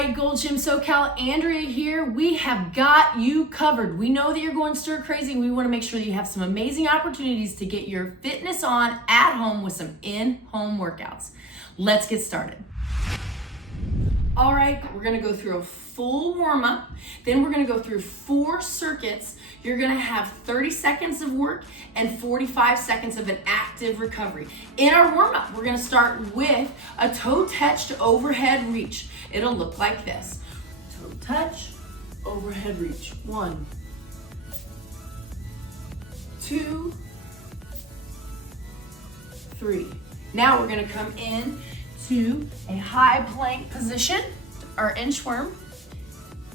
right, Gold Gym SoCal, Andrea here. We have got you covered. We know that you're going stir crazy. We want to make sure that you have some amazing opportunities to get your fitness on at home with some in-home workouts. Let's get started. All right, we're gonna go through a full warm-up. Then we're gonna go through 4 circuits. You're gonna have 30 seconds of work and 45 seconds of an active recovery. In our warm-up, we're gonna start with a toe-touched overhead reach. It'll look like this. Toe touch, overhead reach. 1, 2, 3. Now we're gonna come in to a high plank position, our inchworm,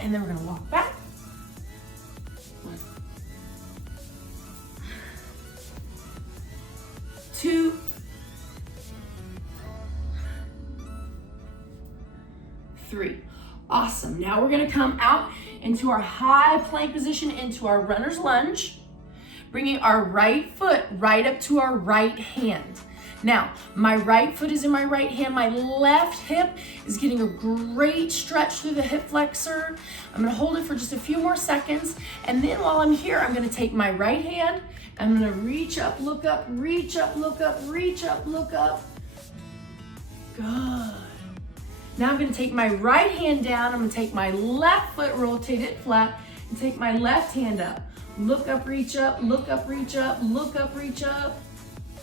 and then we're gonna walk back. 1, 2, 3. Awesome. Now we're gonna come out into our high plank position, into our runner's lunge, bringing our right foot right up to our right hand. Now, my right foot is in my right hand. My left hip is getting a great stretch through the hip flexor. I'm gonna hold it for just a few more seconds. And then while I'm here, I'm gonna take my right hand. I'm gonna reach up, look up, reach up, look up, reach up, look up. Good. Now I'm gonna take my right hand down. I'm gonna take my left foot, rotate it flat, and take my left hand up. Look up, reach up, look up, reach up, look up, reach up.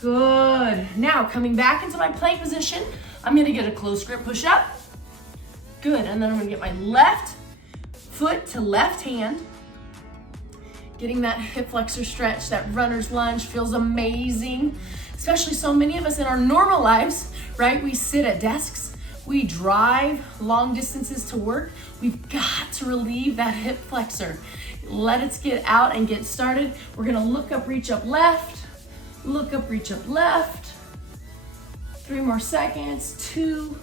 Good. Now coming back into my plank position, I'm gonna get a close grip push up. Good, and then I'm gonna get my left foot to left hand. Getting that hip flexor stretch, that runner's lunge feels amazing. Especially so many of us in our normal lives, right? We sit at desks, we drive long distances to work. We've got to relieve that hip flexor. Let it get out and get started. We're gonna look up, reach up left. Look up, reach up left. 3 more seconds, 2,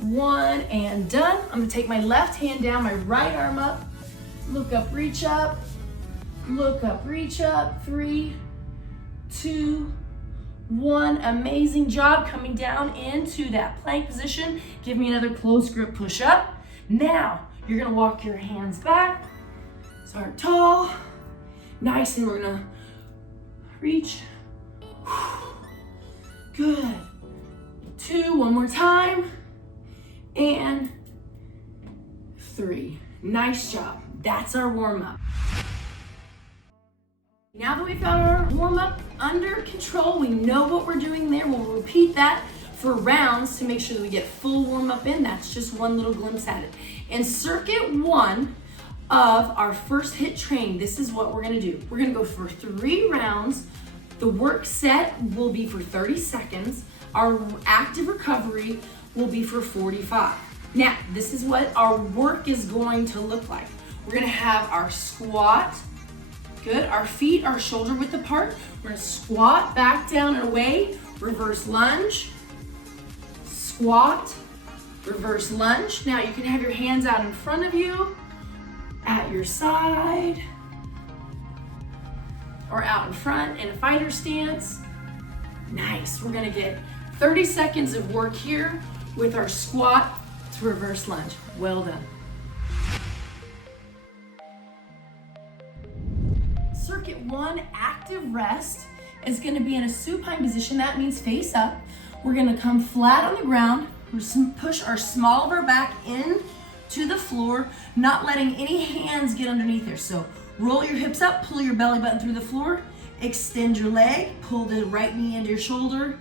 1, and done. I'm gonna take my left hand down, my right arm up. Look up, reach up. Look up, reach up. 3, 2, 1. Amazing job coming down into that plank position. Give me another close grip push up. Now, you're gonna walk your hands back. Start tall. Nice, and we're gonna reach. Good. 2, one more time. And 3. Nice job. That's our warm-up. Now that we've got our warm-up under control, we know what we're doing there. We'll repeat that for rounds to make sure that we get full warm-up in. That's just one little glimpse at it. In circuit 1 of our first HIIT training, this is what we're gonna do. We're gonna go for 3 rounds. The work set will be for 30 seconds. Our active recovery will be for 45. Now, this is what our work is going to look like. We're gonna have our squat. Good, our feet are shoulder width apart. We're gonna squat back down and away, reverse lunge, squat, reverse lunge. Now you can have your hands out in front of you, at your side, or out in front in a fighter stance. Nice, we're gonna get 30 seconds of work here with our squat to reverse lunge. Well done. Circuit 1, active rest, is gonna be in a supine position. That means face up. We're gonna come flat on the ground. We're gonna push our small of our back in to the floor, not letting any hands get underneath there. So roll your hips up, pull your belly button through the floor, extend your leg, pull the right knee into your shoulder,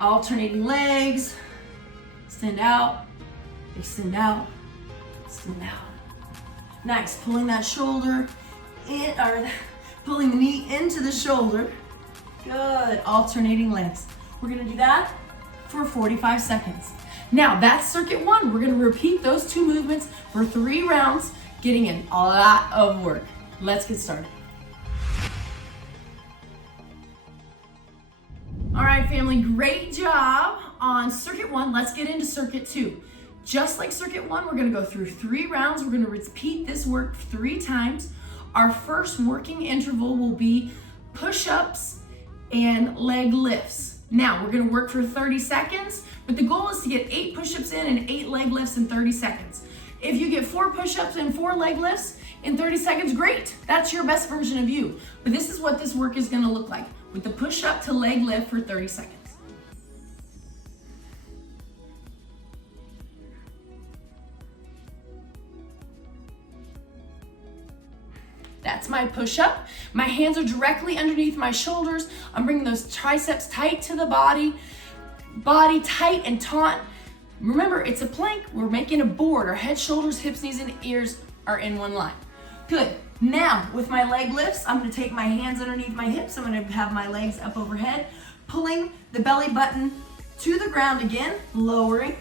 alternating legs, extend out, extend out, extend out. Nice, pulling that shoulder in, or pulling the knee into the shoulder. Good, alternating legs. We're gonna do that for 45 seconds. Now that's circuit 1. We're gonna repeat those 2 movements for 3 rounds, getting in a lot of work. Let's get started. All right, family, great job on circuit 1. Let's get into circuit 2. Just like circuit 1, we're gonna go through 3 rounds. We're gonna repeat this work 3 times. Our first working interval will be push-ups and leg lifts. Now, we're gonna work for 30 seconds, but the goal is to get 8 push-ups in and 8 leg lifts in 30 seconds. If you get 4 push-ups and 4 leg lifts in 30 seconds, great. That's your best version of you. But this is what this work is gonna look like with the push-up to leg lift for 30 seconds. That's my push-up. My hands are directly underneath my shoulders. I'm bringing those triceps tight to the body tight and taut. Remember, it's a plank. We're making a board. Our head, shoulders, hips, knees, and ears are in one line. Good. Now, with my leg lifts, I'm gonna take my hands underneath my hips. I'm gonna have my legs up overhead, pulling the belly button to the ground again, lowering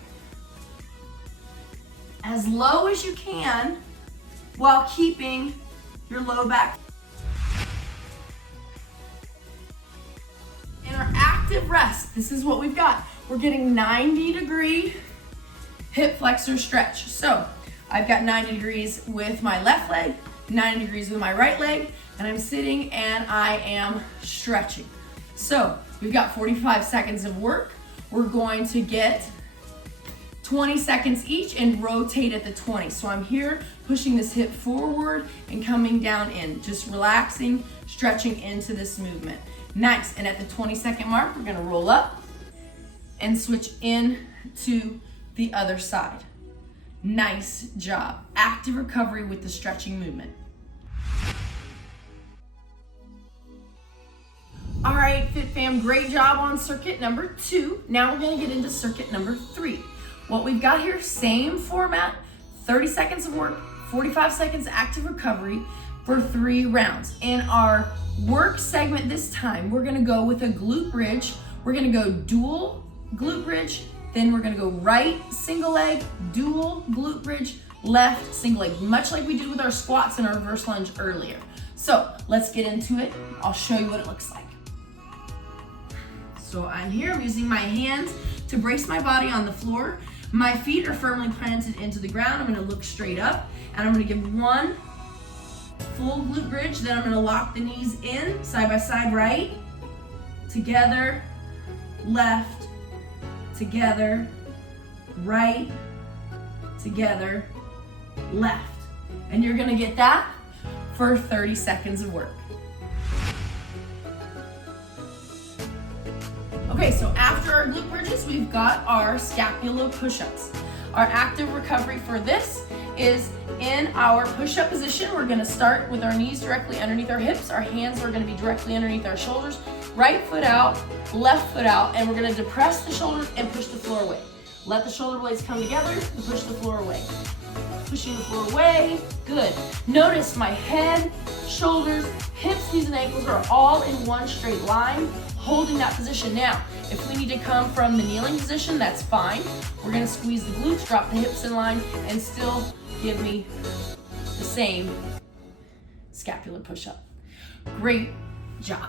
as low as you can while keeping your low back. In our active rest, this is what we've got. We're getting 90-degree hip flexor stretch. So I've got 90 degrees with my left leg, 90 degrees with my right leg, and I'm sitting and I am stretching. So we've got 45 seconds of work. We're going to get 20 seconds each and rotate at the 20. So I'm here pushing this hip forward and coming down in, just relaxing, stretching into this movement. Nice, and at the 20-second mark, we're gonna roll up and switch in to the other side. Nice job. Active recovery with the stretching movement. All right, Fit Fam, great job on circuit number 2. Now we're gonna get into circuit number 3. What we've got here, same format, 30 seconds of work, 45 seconds active recovery for 3 rounds. In our work segment this time, we're gonna go with a glute bridge. We're gonna go dual glute bridge, then we're gonna go right single leg, dual glute bridge, left single leg, much like we did with our squats and our reverse lunge earlier. So let's get into it. I'll show you what it looks like. So I'm here, I'm using my hands to brace my body on the floor. My feet are firmly planted into the ground. I'm gonna look straight up and I'm gonna give 1 full glute bridge. Then I'm gonna lock the knees in, side by side, right, together, left, together, right, together, left. And you're gonna get that for 30 seconds of work. Okay, so after our glute bridges, we've got our scapula push-ups. Our active recovery for this is in our push-up position. We're gonna start with our knees directly underneath our hips. Our hands are gonna be directly underneath our shoulders. Right foot out, left foot out, and we're gonna depress the shoulders and push the floor away. Let the shoulder blades come together and push the floor away. Pushing the floor away, good. Notice my head, shoulders, hips, knees, and ankles are all in one straight line, holding that position. Now, if we need to come from the kneeling position, that's fine. We're gonna squeeze the glutes, drop the hips in line, and still give me the same scapular push-up. Great job.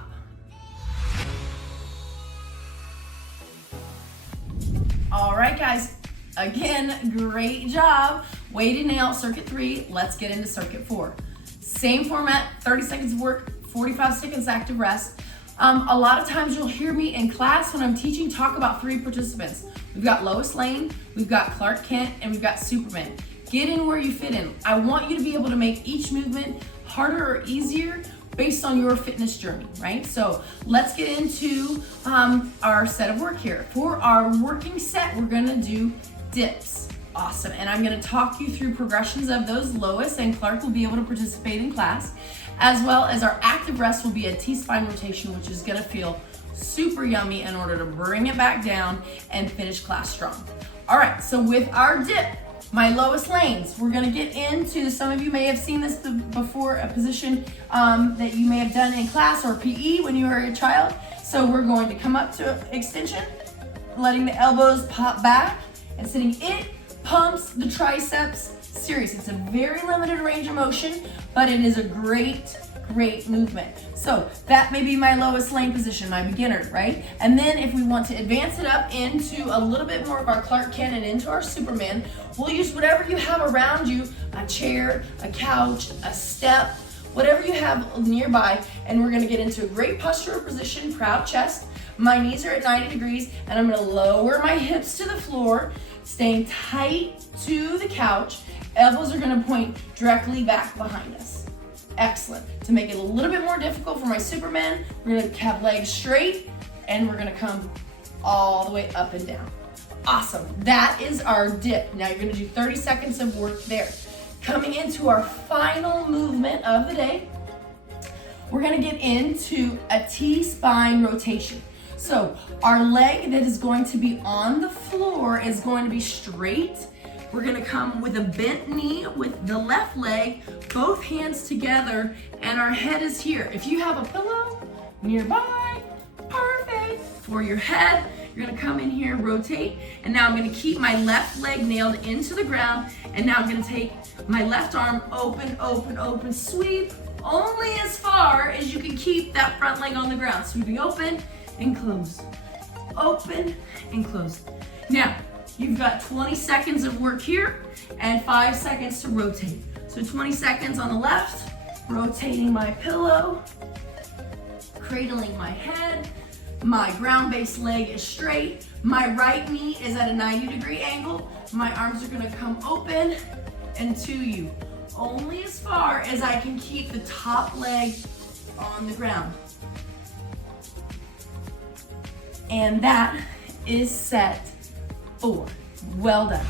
All right, guys, again, great job. Way to nail circuit 3. Let's get into circuit 4. Same format, 30 seconds of work, 45 seconds active rest. A lot of times you'll hear me in class when I'm teaching talk about 3 participants. We've got Lois Lane, we've got Clark Kent, and we've got Superman. Get in where you fit in. I want you to be able to make each movement harder or easier based on your fitness journey, right? So let's get into our set of work here. For our working set, we're gonna do dips. Awesome, and I'm gonna talk you through progressions of those. Lois and Clark will be able to participate in class, as well as our active rest will be a T-spine rotation, which is gonna feel super yummy in order to bring it back down and finish class strong. All right, so with our dip, my Lois Lanes, we're gonna get into, some of you may have seen this before, a position that you may have done in class or PE when you were a child. So we're going to come up to extension, letting the elbows pop back and sitting. It pumps the triceps. Serious, it's a very limited range of motion, but it is a great movement. So that may be my Lois Lane position, my beginner, right? And then if we want to advance it up into a little bit more of our Clark Kent and into our Superman, we'll use whatever you have around you, a chair, a couch, a step, whatever you have nearby, and we're gonna get into a great postural position, proud chest. My knees are at 90 degrees, and I'm gonna lower my hips to the floor, staying tight to the couch, Elbows are gonna point directly back behind us. Excellent. To make it a little bit more difficult for my Superman, we're gonna have legs straight and we're gonna come all the way up and down. Awesome. That is our dip. Now you're gonna do 30 seconds of work there. Coming into our final movement of the day, we're gonna get into a T-spine rotation. So our leg that is going to be on the floor is going to be straight. We're gonna come with a bent knee with the left leg, both hands together, and our head is here. If you have a pillow nearby, perfect. For your head, you're gonna come in here, rotate, and now I'm gonna keep my left leg nailed into the ground, and now I'm gonna take my left arm open, open, open, sweep, only as far as you can keep that front leg on the ground. Sweeping open and close, open and close. Now, you've got 20 seconds of work here and 5 seconds to rotate. So 20 seconds on the left, rotating my pillow, cradling my head, my ground-based leg is straight, my right knee is at a 90-degree angle, my arms are gonna come open and to you, only as far as I can keep the top leg on the ground. And that is set 4. Well done.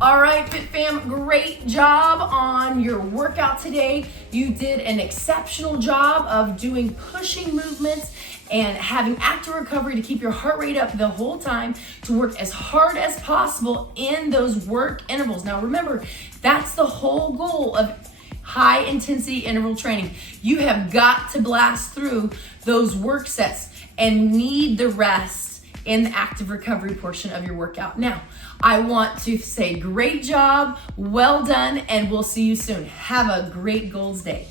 All right, Fit Fam, great job on your workout today. You did an exceptional job of doing pushing movements and having active recovery to keep your heart rate up the whole time, to work as hard as possible in those work intervals. Now remember, that's the whole goal of high intensity interval training. You have got to blast through those work sets and need the rest in the active recovery portion of your workout. Now, I want to say great job, well done, and we'll see you soon. Have a great Goals Day.